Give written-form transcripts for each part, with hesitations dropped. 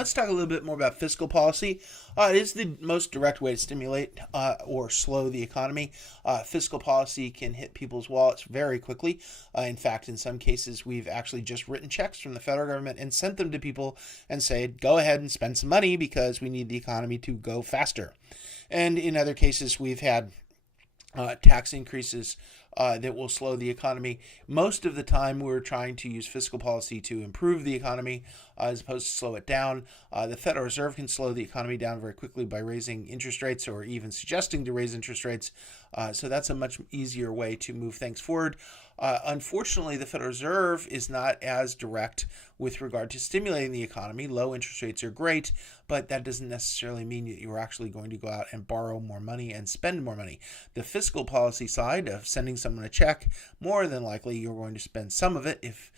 Let's talk a little bit more about fiscal policy. It is the most direct way to stimulate or slow the economy. Fiscal policy can hit people's wallets very quickly. In fact, in some cases, we've actually just written checks from the federal government and sent them to people and said, go ahead and spend some money because we need the economy to go faster. And in other cases, we've had tax increases that will slow the economy. Most of the time, we're trying to use fiscal policy to improve the economy as opposed to slow it down. The Federal Reserve can slow the economy down very quickly by raising interest rates or even suggesting to raise interest rates. So that's a much easier way to move things forward. Unfortunately, the Federal Reserve is not as direct with regard to stimulating the economy. Low interest rates are great, but that doesn't necessarily mean that you're actually going to go out and borrow more money and spend more money. The fiscal policy side of sending someone a check, more than likely you're going to spend some of it, if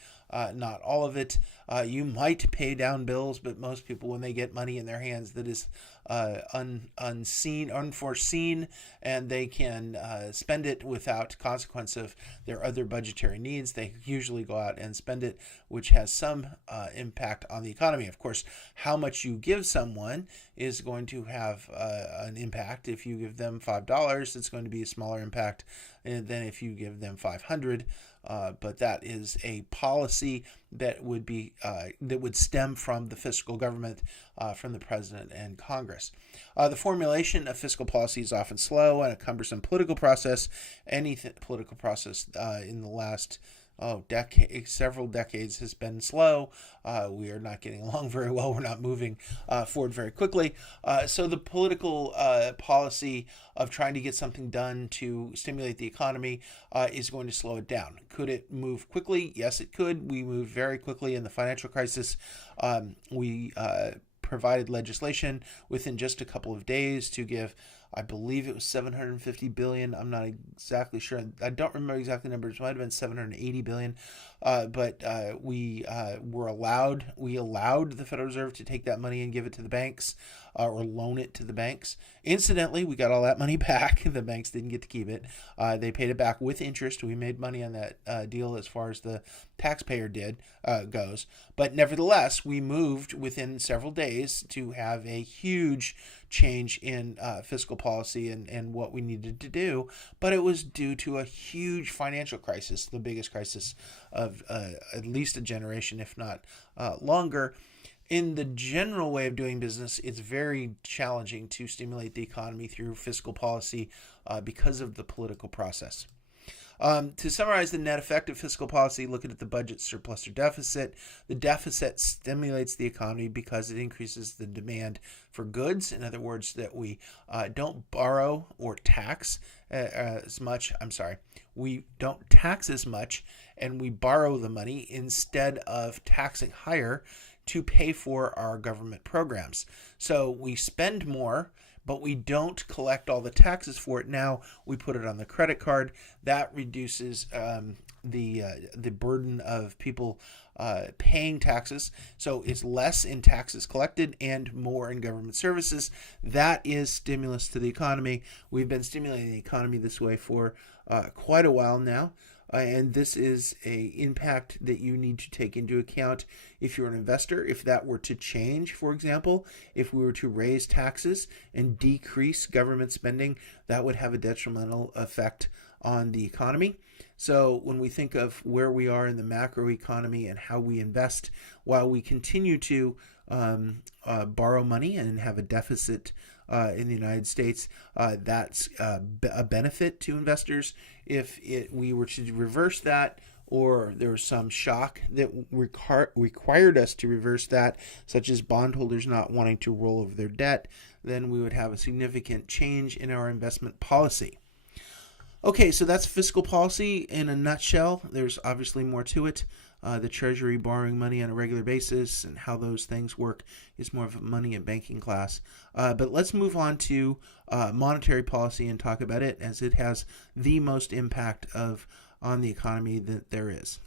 not all of it. You might pay down bills, but most people, when they get money in their hands that is unforeseen, and they can spend it without consequence of their other budgetary needs, they usually go out and spend it, which has some impact on the economy. Of course, how much you give someone is going to have an impact. If you give them $5, it's going to be a smaller impact than if you give them $500. But that is a policy that would be that would stem from the fiscal government, from the president and Congress. The formulation of fiscal policy is often slow and a cumbersome political process. Any political process in the last several decades has been slow. We are not getting along very well. We're not moving forward very quickly. So the political policy of trying to get something done to stimulate the economy is going to slow it down. Could it move quickly? Yes, it could. We moved very quickly in the financial crisis. We provided legislation within just a couple of days to give, I believe it was $750 billion. I'm not exactly sure. I don't remember exactly the numbers. It might have been $780 billion. But we allowed the Federal Reserve to take that money and give it to the banks, or loan it to the banks. Incidentally, we got all that money back. The banks didn't get to keep it. They paid it back with interest. We made money on that deal as far as the taxpayer goes. But nevertheless, we moved within several days to have a huge change in fiscal policy and what we needed to do. But it was due to a huge financial crisis, the biggest crisis of at least a generation, if not longer. In the general way of doing business, it's very challenging to stimulate the economy through fiscal policy because of the political process. To summarize the net effect of fiscal policy, look at the budget surplus or deficit. The deficit stimulates the economy because it increases the demand for goods. In other words, that we don't borrow or tax as much. We don't tax as much, and we borrow the money instead of taxing higher to pay for our government programs. So we spend more, but we don't collect all the taxes for it. Now we put it on the credit card. That reduces the burden of people paying taxes. So it's less in taxes collected and more in government services. That is stimulus to the economy. We've been stimulating the economy this way for quite a while now. And this is a impact that you need to take into account if you're an investor. If that were to change, for example, if we were to raise taxes and decrease government spending, that would have a detrimental effect on the economy. So when we think of where we are in the macro economy and how we invest, while we continue to borrow money and have a deficit in the United States, that's a benefit to investors. If we were to reverse that, or there was some shock that required us to reverse that, such as bondholders not wanting to roll over their debt, then we would have a significant change in our investment policy. Okay, so that's fiscal policy in a nutshell. There's obviously more to it. The Treasury borrowing money on a regular basis and how those things work is more of a money and banking class. But let's move on to monetary policy and talk about it, as it has the most impact on the economy that there is.